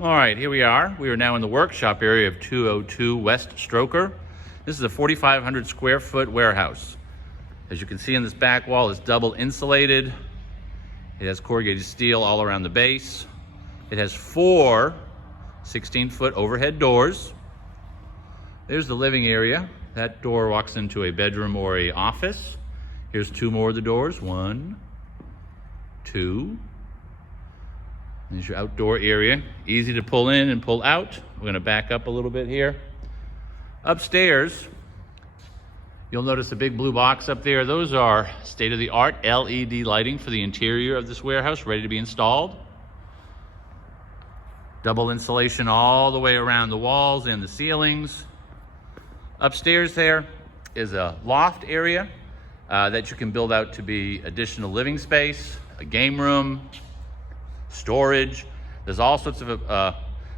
All right, here we are. We are now in the workshop area of 202 West Stroker. This is a 4,500 square foot warehouse. As you can see in this back wall, it's double insulated. It has corrugated steel all around the base. It has 4 16-foot overhead doors. There's the living area. That door walks into a bedroom or a office. Here's 2 more of the doors. 1, 2. There's your outdoor area. Easy to pull in and pull out. We're going to back up a little bit here. Upstairs, you'll notice a big blue box up there. Those are state-of-the-art LED lighting for the interior of this warehouse, ready to be installed. Double insulation all the way around the walls and the ceilings. Upstairs there is a loft area that you can build out to be additional living space, a game room, storage. There's all sorts of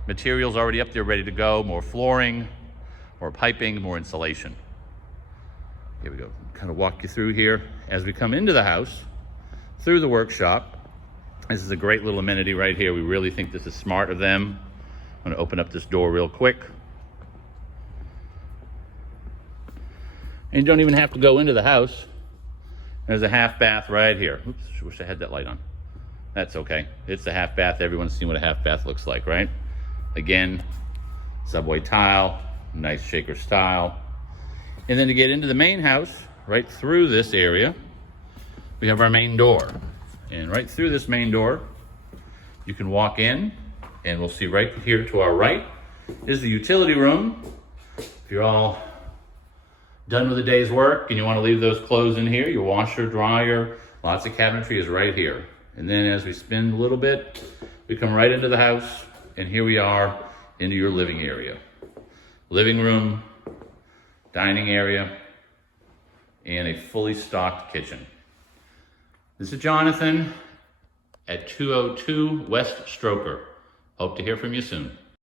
materials already up there ready to go. More flooring, more piping, more insulation. Here we go. Kind of walk you through here as we come into the house, through the workshop. This is a great little amenity right here. We really think this is smart of them. I'm going to open up this door real quick. And you don't even have to go into the house. There's a half bath right here. Oops, I wish I had that light on. That's okay. It's a half bath. Everyone's seen what a half bath looks like, right? Again, subway tile, nice shaker style. And then to get into the main house, right through this area, we have our main door. And right through this main door, you can walk in, and we'll see right here to our right is the utility room. If you're all done with a day's work and you want to leave those clothes in here, your washer, dryer, lots of cabinetry is right here. And then as we spin a little bit, we come right into the house, and here we are into your living area. Living room, dining area, and a fully stocked kitchen. This is Jonathan at 202 West Stroker. Hope to hear from you soon.